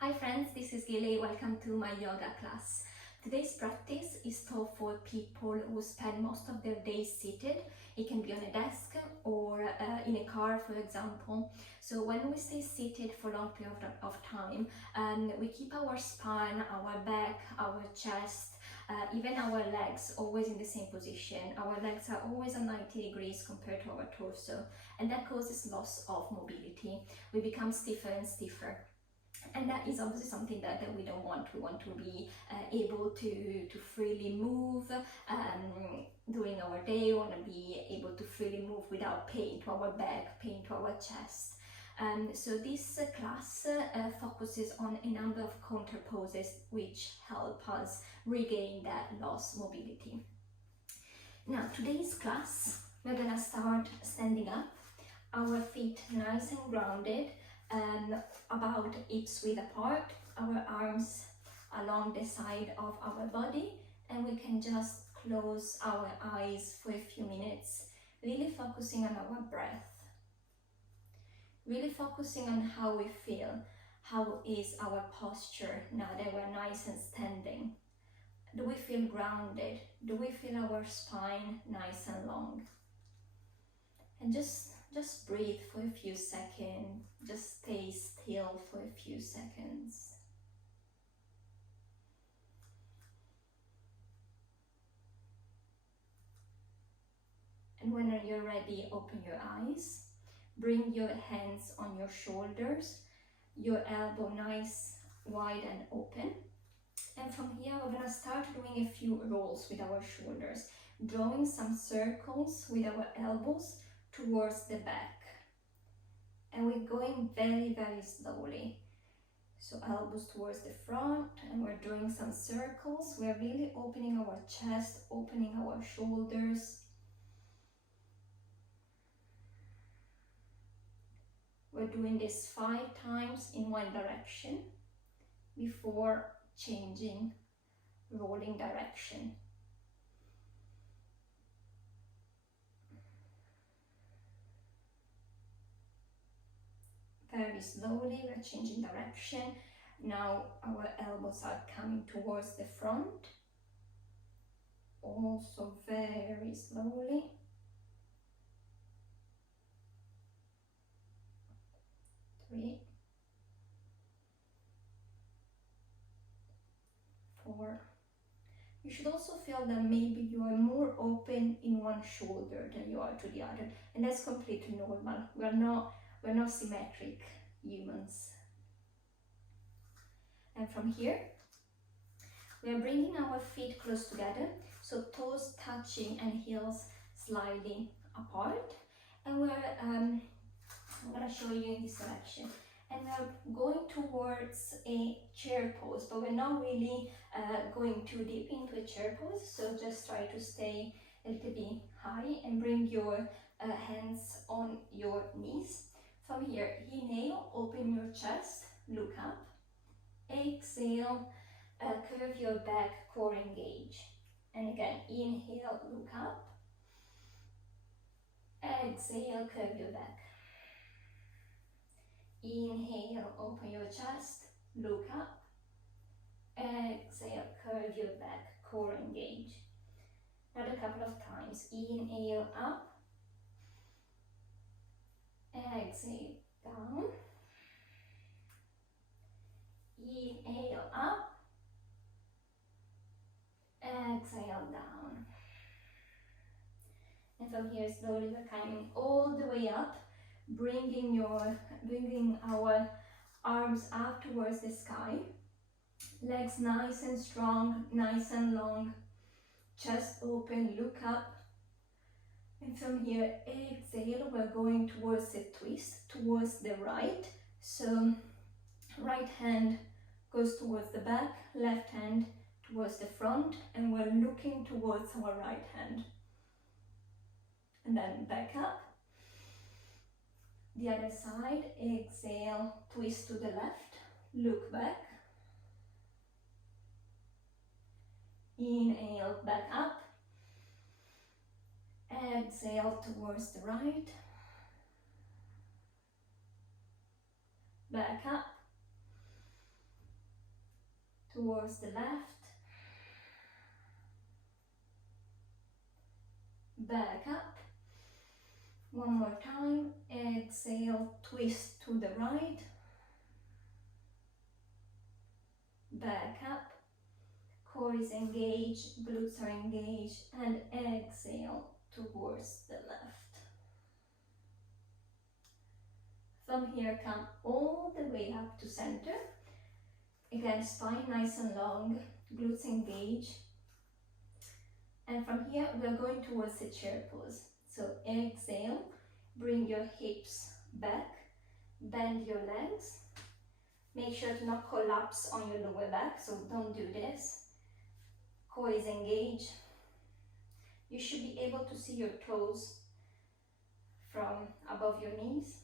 Hi friends, this is Gili. Welcome to my yoga class. Today's practice is taught for people who spend most of their days seated. It can be on a desk or in a car, for example. So when we stay seated for a long period of time, we keep our spine, our back, our chest, even our legs always in the same position. Our legs are always at 90 degrees compared to our torso, and that causes loss of mobility. We become stiffer and stiffer. And that is obviously something that we don't want. We want to be able to freely move during our day. We want to be able to freely move without pain to our back, pain to our chest. So this class focuses on a number of counter poses which help us regain that lost mobility. Now, today's class, we're gonna start standing up, our feet nice and grounded, about hips width apart, our arms along the side of our body, and we can just close our eyes for a few minutes, really focusing on our breath, really focusing on how we feel, how is our posture now that we're nice and standing. Do we feel grounded? Do we feel our spine nice and long? And just breathe for a few seconds. Just stay still for a few seconds. And when you're ready, open your eyes. Bring your hands on your shoulders, your elbow nice, wide and open. And from here, we're gonna start doing a few rolls with our shoulders, drawing some circles with our elbows towards the back. And we're going very, very slowly. So elbows towards the front, and we're drawing some circles. We're really opening our chest, opening our shoulders. We're doing this 5 times in one direction before changing, rolling direction. Very slowly, we're changing direction. Now our elbows are coming towards the front. Also very slowly. 3, 4. You should also feel that maybe you are more open in one shoulder than you are to the other, and that's completely normal. We're not symmetric humans. And from here, we are bringing our feet close together, so toes touching and heels slightly apart. And I'm going to show you in this direction. And we're going towards a chair pose, but we're not really going too deep into a chair pose. So just try to stay a little bit high and bring your hands on your knees. From here, inhale, open your chest, look up. Exhale, curve your back, core engage. And again, inhale, look up. Exhale, curve your back. Inhale, open your chest, look up. Exhale, curve your back, core engage. Another couple of times. Inhale, up. Exhale, down. Inhale, up. Exhale, down. And from here, slowly we're coming all the way up, bringing our arms up towards the sky. Legs nice and strong, nice and long. Chest open, look up. And from here, exhale, we're going towards a twist, towards the right. So right hand goes towards the back, left hand towards the front, and we're looking towards our right hand. And then back up. The other side, exhale, twist to the left, look back. Inhale, back up. Exhale towards the right. Back up. towards the left, back up. One more time, exhale, twist to the right, back up, core is engaged, glutes are engaged, and exhale towards the left. From here, come all the way up to center. Again, spine nice and long, glutes engaged. And from here, we are going towards the chair pose. So exhale, bring your hips back, bend your legs. Make sure to not collapse on your lower back, so don't do this. Core is engaged. You should be able to see your toes from above your knees.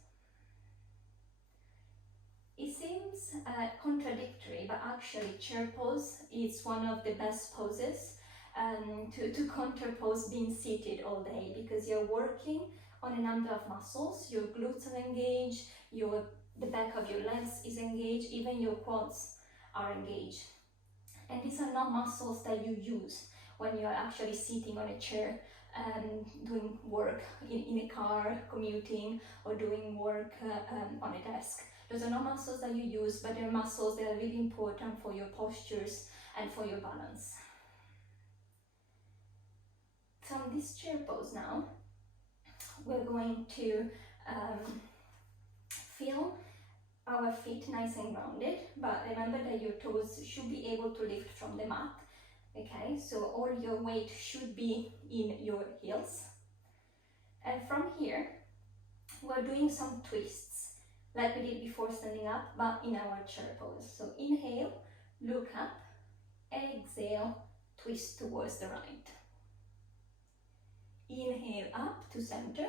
It seems contradictory, but actually chair pose is one of the best poses to counterpose being seated all day, because you're working on a number of muscles. Your glutes are engaged, the back of your legs is engaged, even your quads are engaged. And these are not muscles that you use when you're actually sitting on a chair doing work in a car, commuting, or doing work on a desk. Those are not muscles that you use, but they're muscles that are really important for your postures and for your balance. From this chair pose now, we're going to feel our feet nice and grounded, but remember that your toes should be able to lift from the mat. Okay, so all your weight should be in your heels. And from here, we're doing some twists, like we did before standing up, but in our chair pose. So inhale, look up, exhale, twist towards the right. Inhale up to center,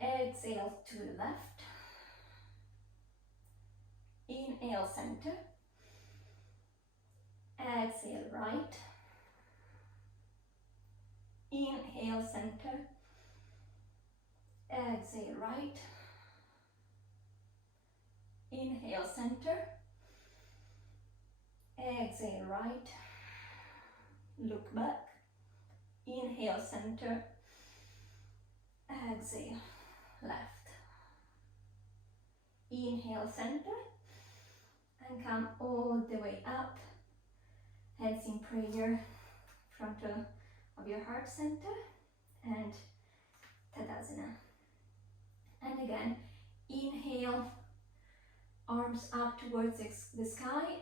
exhale to the left, inhale center, exhale right, inhale center, exhale right, inhale center, exhale right, look back, inhale center, exhale left, inhale center, and come all the way up, hands in prayer, front of your heart center, and Tadasana. And again, inhale, arms up towards the sky,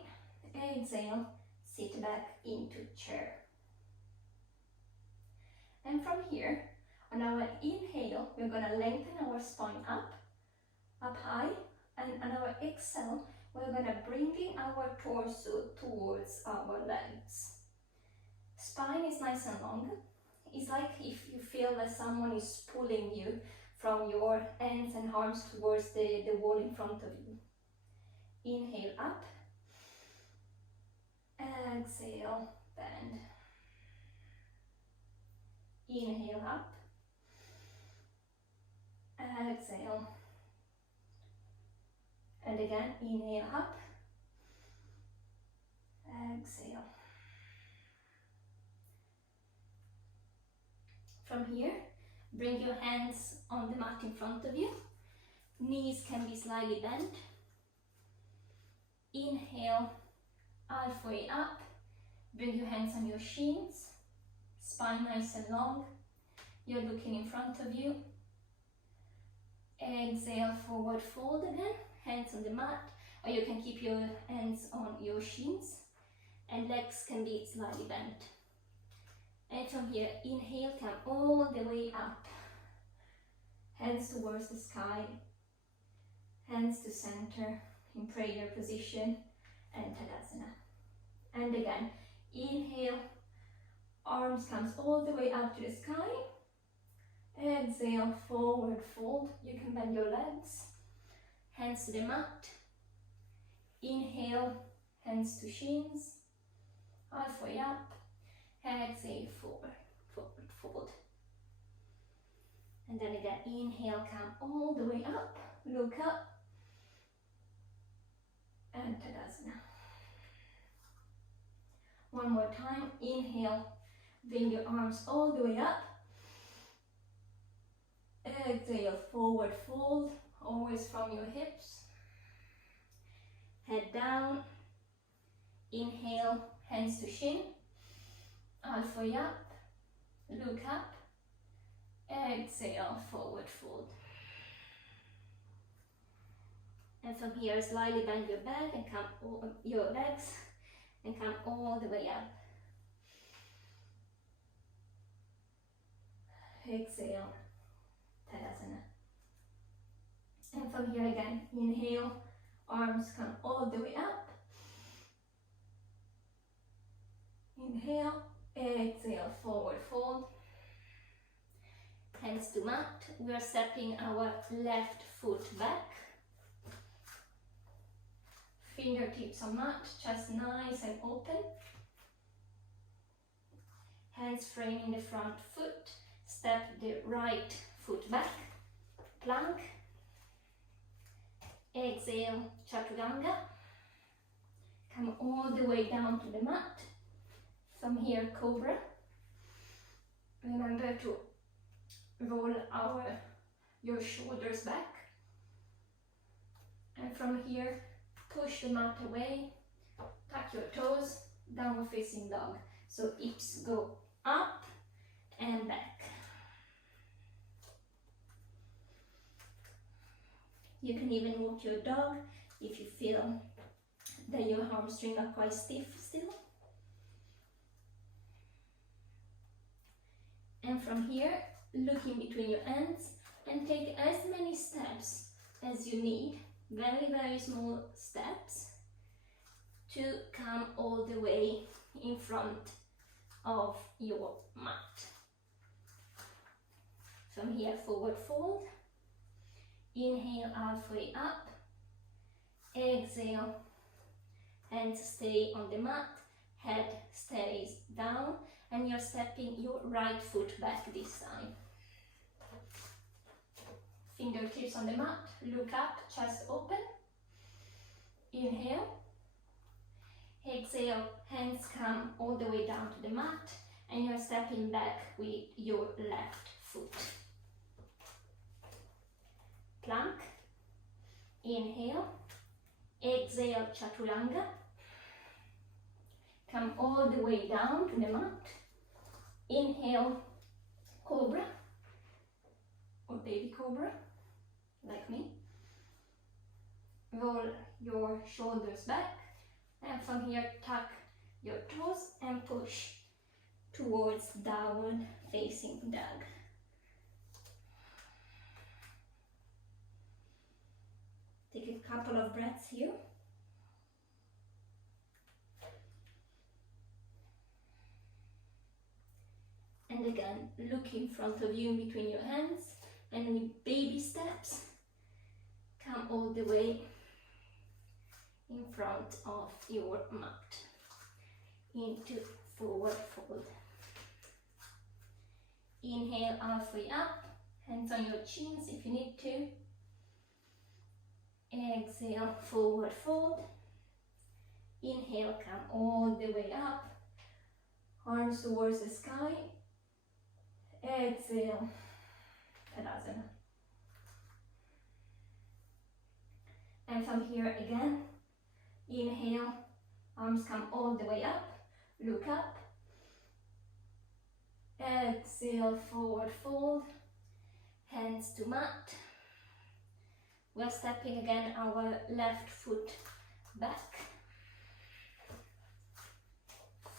exhale, sit back into chair. And from here, on our inhale, we're going to lengthen our spine up high, and on our exhale, we're going to bring in our torso towards our legs. Spine is nice and long. It's like if you feel that someone is pulling you from your hands and arms towards the wall in front of you. Inhale up, exhale, bend. Inhale up, exhale, and again, inhale up, exhale. From here, bring your hands on the mat in front of you. Knees can be slightly bent. Inhale, halfway up. Bring your hands on your shins. Spine nice and long. You're looking in front of you. Exhale, forward fold again. Hands on the mat. Or you can keep your hands on your shins. And legs can be slightly bent. And from here, inhale, come all the way up. Hands towards the sky. Hands to center in prayer position, and Tadasana. And again, inhale, arms comes all the way up to the sky. Exhale, forward fold. You can bend your legs. Hands to the mat. Inhale, hands to shins. Halfway up. Exhale, forward, forward, fold. And then again, inhale, come all the way up. Look up. And Tadasana. One more time. Inhale, bring your arms all the way up. Exhale, forward fold, always from your hips. Head down. Inhale, hands to shin. Halfway up, look up. Exhale, forward fold. And from here, slightly bend your back and come your legs and come all the way up. Exhale, Tadasana. And from here again, inhale, arms come all the way up. Inhale, exhale, forward fold. Hands to mat. We are stepping our left foot back. Fingertips on mat, chest nice and open. Hands framing the front foot. Step the right foot back. Plank. Exhale, Chaturanga. Come all the way down to the mat. From here, Cobra. Remember to roll your shoulders back. And from here, push the mat away, tuck your toes, downward facing dog. So hips go up and back. You can even walk your dog if you feel that your hamstrings are quite stiff still. And from here, look in between your hands and take as many steps as you need. Very, very small steps to come all the way in front of your mat. From here, forward fold. Inhale, halfway up. Exhale, hands stay on the mat, head stays down, and you're stepping your right foot back this time. Fingertips on the mat, look up, chest open. Inhale. Exhale, hands come all the way down to the mat and you're stepping back with your left foot. Plank. Inhale. Exhale, Chaturanga. Come all the way down to the mat. Inhale, Cobra or Baby Cobra, like me. Roll your shoulders back and from here tuck your toes and push towards downward facing dog. Take a couple of breaths here. And again, look in front of you in between your hands and with baby steps, come all the way in front of your mat into forward fold. Inhale, halfway up, hands on your chins if you need to. Exhale, forward fold. Inhale, come all the way up, arms towards the sky. Exhale, Tadasana. And from here again, inhale, arms come all the way up, look up. Exhale, forward fold, hands to mat. We're stepping again our left foot back.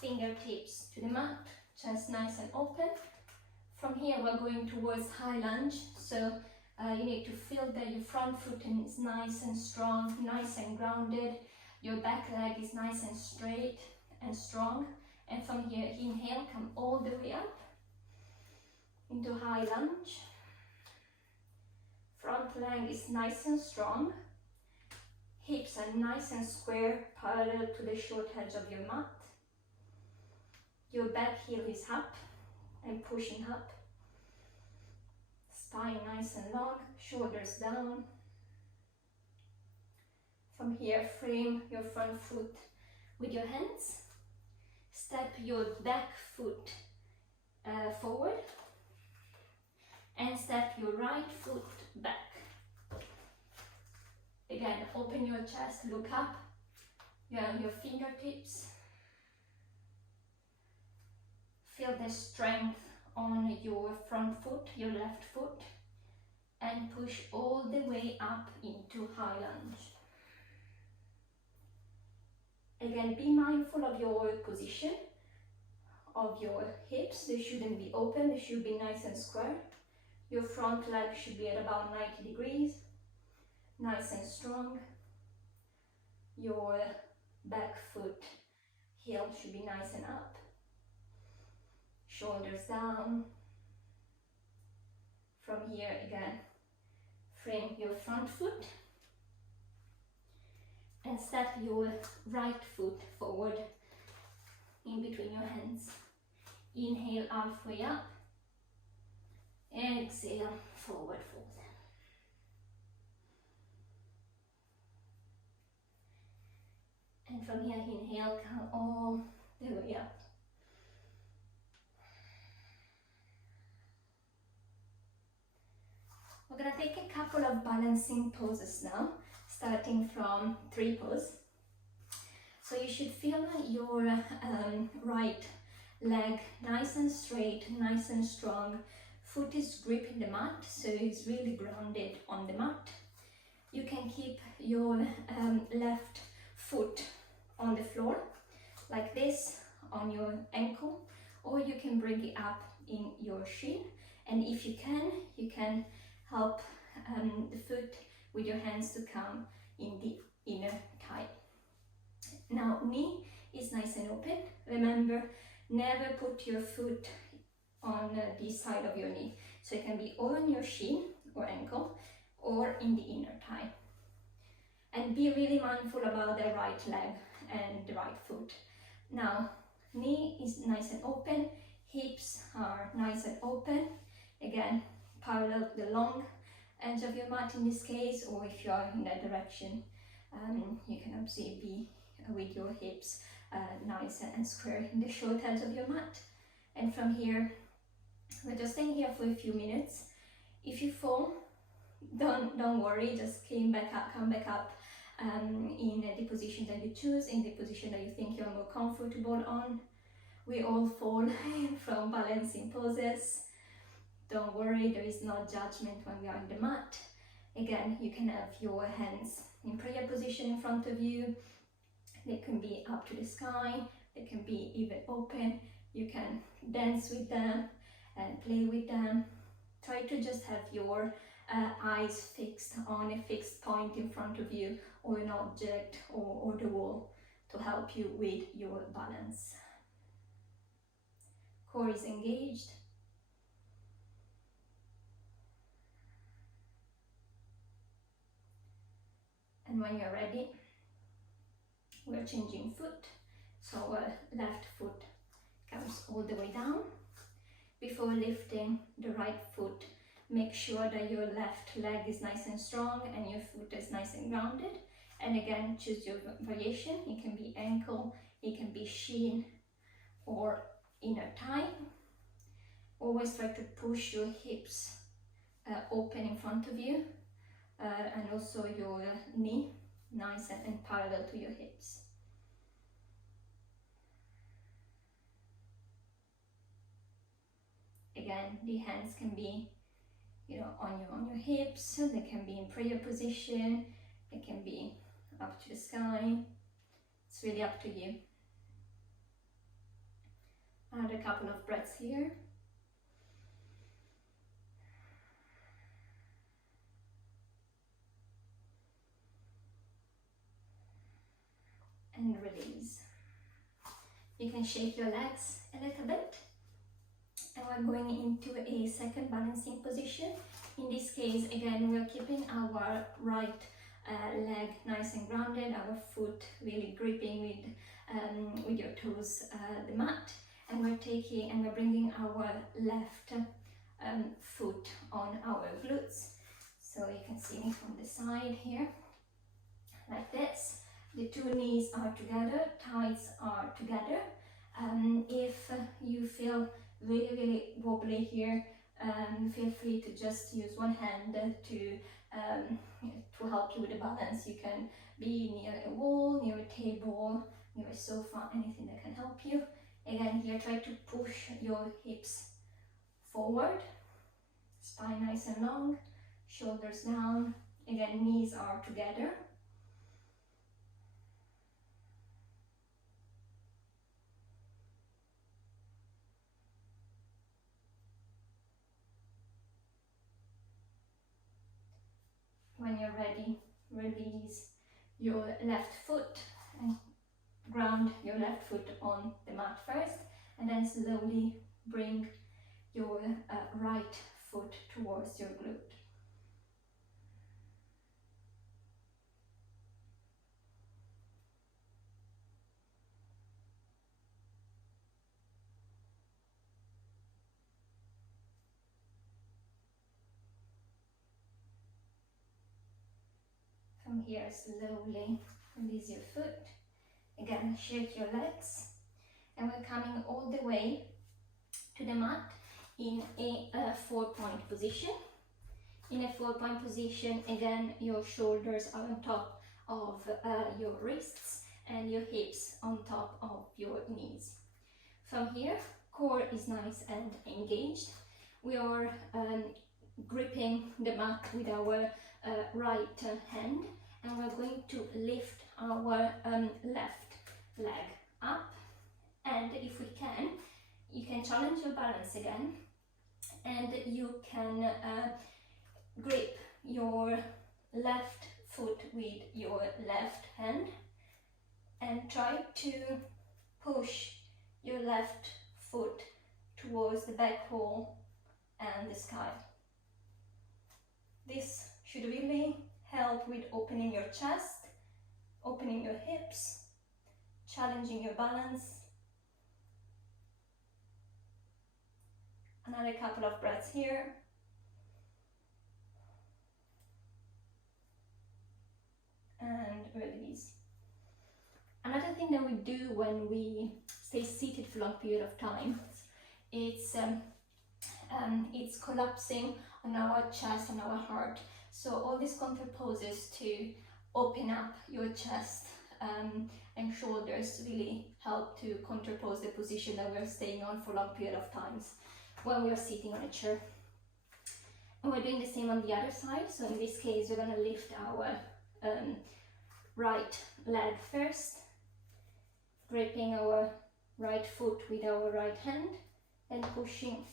Fingertips to the mat, chest nice and open. From here we're going towards high lunge, so you need to feel that your front foot is nice and strong, nice and grounded. Your back leg is nice and straight and strong. And from here, inhale, come all the way up into high lunge. Front leg is nice and strong. Hips are nice and square, parallel to the short edge of your mat. Your back heel is up and pushing up. Spine nice and long, shoulders down. From here, frame your front foot with your hands. Step your back foot forward and step your right foot back. Again, open your chest, look up, your fingertips. Feel the strength on your front foot, your left foot, and push all the way up into high lunge. Again, be mindful of your position of your hips. They shouldn't be open, they should be nice and square. Your front leg should be at about 90 degrees, nice and strong. Your back foot heel should be nice and up. Shoulders down. From here again, frame your front foot and step your right foot forward in between your hands. Inhale halfway up and exhale forward fold. And from here, inhale, come all the way up. We're going to take a couple of balancing poses now, starting from tree pose. So you should feel your right leg nice and straight, nice and strong. Foot is gripping the mat, so it's really grounded on the mat. You can keep your left foot on the floor, like this, on your ankle, or you can bring it up in your shin. And if you can help the foot with your hands to come in the inner thigh. Now, knee is nice and open. Remember, never put your foot on this side of your knee. So it can be or on your shin or ankle or in the inner thigh. And be really mindful about the right leg and the right foot. Now, knee is nice and open, hips are nice and open. Again, parallel to the long edge of your mat in this case, or if you are in that direction, you can obviously be with your hips nice and square in the short edge of your mat. And from here, we're just staying here for a few minutes. If you fall, don't worry, just come back up in the position that you choose, in the position that you think you're more comfortable on. We all fall from balancing poses. Don't worry, there is no judgment when we are on the mat. Again, you can have your hands in prayer position in front of you. They can be up to the sky, they can be even open. You can dance with them and play with them. Try to just have your eyes fixed on a fixed point in front of you, or an object, or the wall, to help you with your balance. Core is engaged. And when you're ready, we're changing foot. So left foot comes all the way down. Before lifting the right foot, make sure that your left leg is nice and strong and your foot is nice and grounded. And again, choose your variation. It can be ankle, it can be shin, or inner thigh. Always try to push your hips open in front of you, and also your knee nice and parallel to your hips. Again, the hands can be, on your hips. They can be in prayer position. They can be up to the sky. It's really up to you. Add a couple of breaths here. And release. You can shake your legs a little bit. And we're going into a second balancing position. In this case, again, we're keeping our right leg nice and grounded, our foot really gripping with your toes the mat, and we're bringing our left foot on our glutes. So you can see me from the side here, like this. The two knees are together, thighs are together. If you feel really wobbly here, feel free to just use one hand to help you with the balance. You can be near a wall, near a table, near a sofa, anything that can help you. Again, here try to push your hips forward, spine nice and long, shoulders down. Again, knees are together. When you're ready, release your left foot and ground your left foot on the mat first, and then slowly bring your right foot towards your glute. From here, slowly release your foot. Again, shake your legs, and we're coming all the way to the mat in a 4-point position. In a 4-point position, again, your shoulders are on top of your wrists and your hips on top of your knees. From here, core is nice and engaged. We are gripping the mat with our right hand, and we're going to lift our left leg up, and if we can, you can challenge your balance again, and you can grip your left foot with your left hand and try to push your left foot towards the back wall and the sky. This should really help with opening your chest, opening your hips, challenging your balance. Another couple of breaths here. And release. Another thing that we do when we stay seated for a long period of time, it's collapsing on our chest and our heart. So all these counter poses to open up your chest and shoulders really help to counterpose the position that we're staying on for a long period of times when we are sitting on a chair. And we're doing the same on the other side. So in this case, we're going to lift our right leg first, gripping our right foot with our right hand and pushing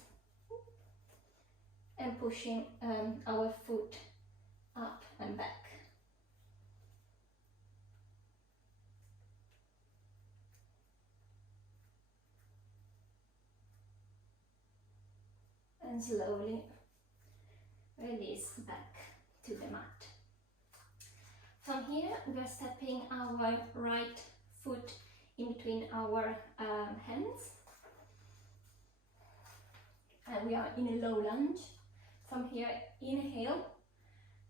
our foot up and back. And slowly release back to the mat. From here, we are stepping our right foot in between our hands, and we are in a low lunge. From here, inhale,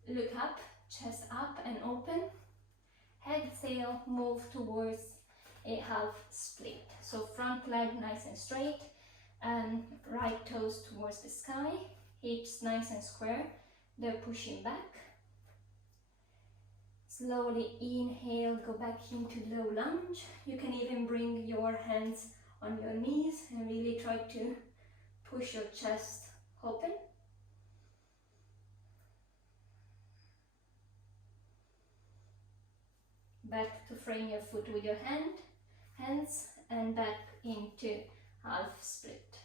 look up, chest up and open. Exhale, move towards a half split. So front leg nice and straight, and right toes towards the sky, hips nice and square, they're pushing back. Slowly inhale, go back into low lunge. You can even bring your hands on your knees and really try to push your chest open. Back to frame your foot with your hands and back into half split.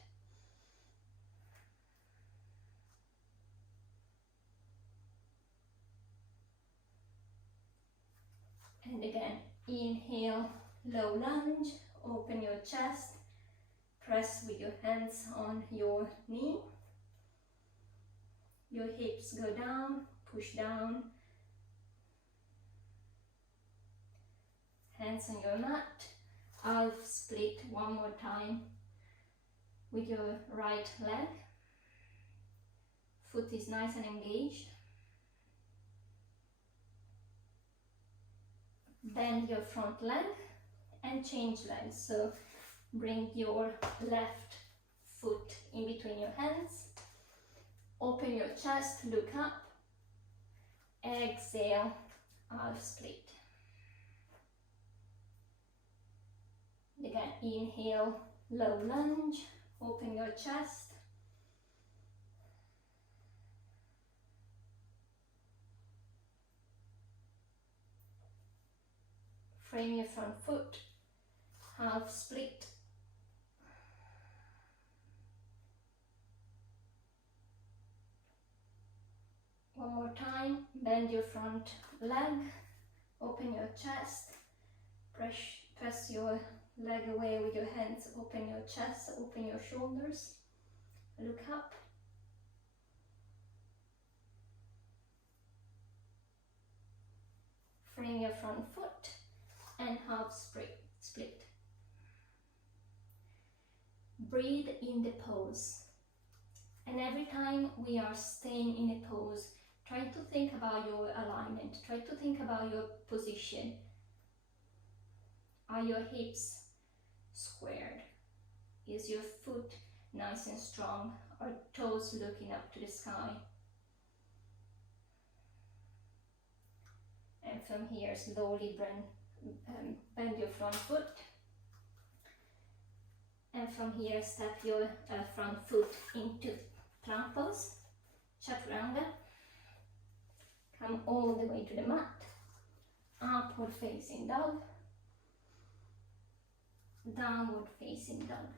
And again, inhale, low lunge, open your chest, press with your hands on your knee. Your hips go down, push down. Hands on your mat, half split one more time with your right leg. Foot is nice and engaged. Bend your front leg and change legs. So Bring your left foot in between your hands. Open your chest, look up. Exhale, half split. Again, inhale, low lunge. Open your chest. Frame your front foot, half split. One more time, bend your front leg, open your chest, press your leg away with your hands, open your chest, open your shoulders, look up. Frame your front foot and half split. Breathe in the pose. And every time we are staying in a pose, try to think about your alignment, try to think about your position. Are your hips squared? Is your foot nice and strong? Are toes looking up to the sky? And from here, slowly bend your front foot. And from here, step your front foot into plank pose, chaturanga. Come all the way to the mat. Upward facing dog. Downward facing dog.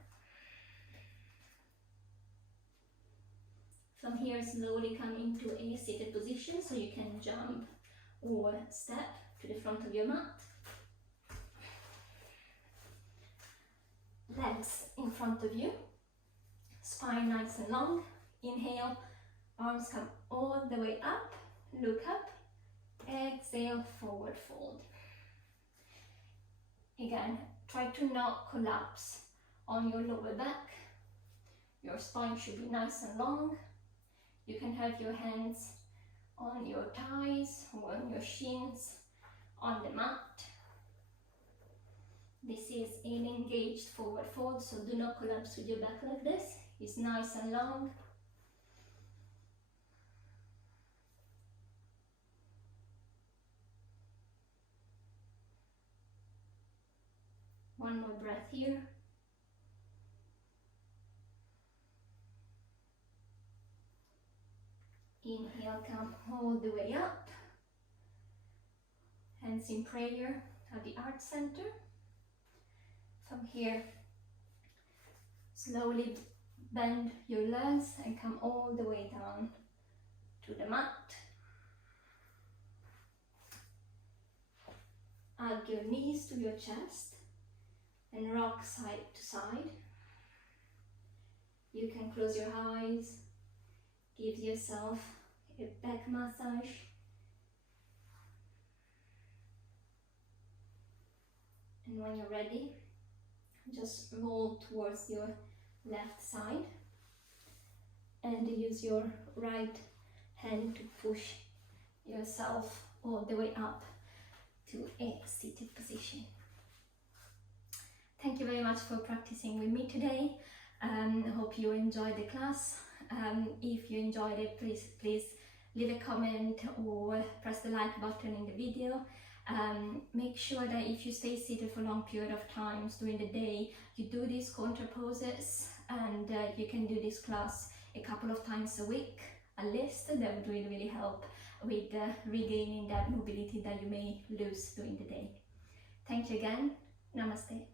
From here, slowly come into a seated position so you can jump or step to the front of your mat. Legs in front of you, spine nice and long. Inhale, arms come all the way up, look up. Exhale, forward fold. Again, try to not collapse on your lower back. Your spine should be nice and long. You can have your hands on your thighs or on your shins on the mat. This is an engaged forward fold, so do not collapse with your back like this. It's nice and long. One more breath here. Inhale, come all the way up. Hands in prayer at the heart center. From here, slowly bend your legs and come all the way down to the mat. Hug your knees to your chest and rock side to side. You can close your eyes, give yourself a back massage. And when you're ready, just roll towards your left side and use your right hand to push yourself all the way up to a seated position. Thank you very much for practicing with me today. I hope you enjoyed the class. If you enjoyed it, please leave a comment or press the like button in the video. Make sure that if you stay seated for a long period of times during the day, you do these contour poses, and you can do this class a couple of times a week at least. That would really help with regaining that mobility that you may lose during the day. Thank you again. Namaste.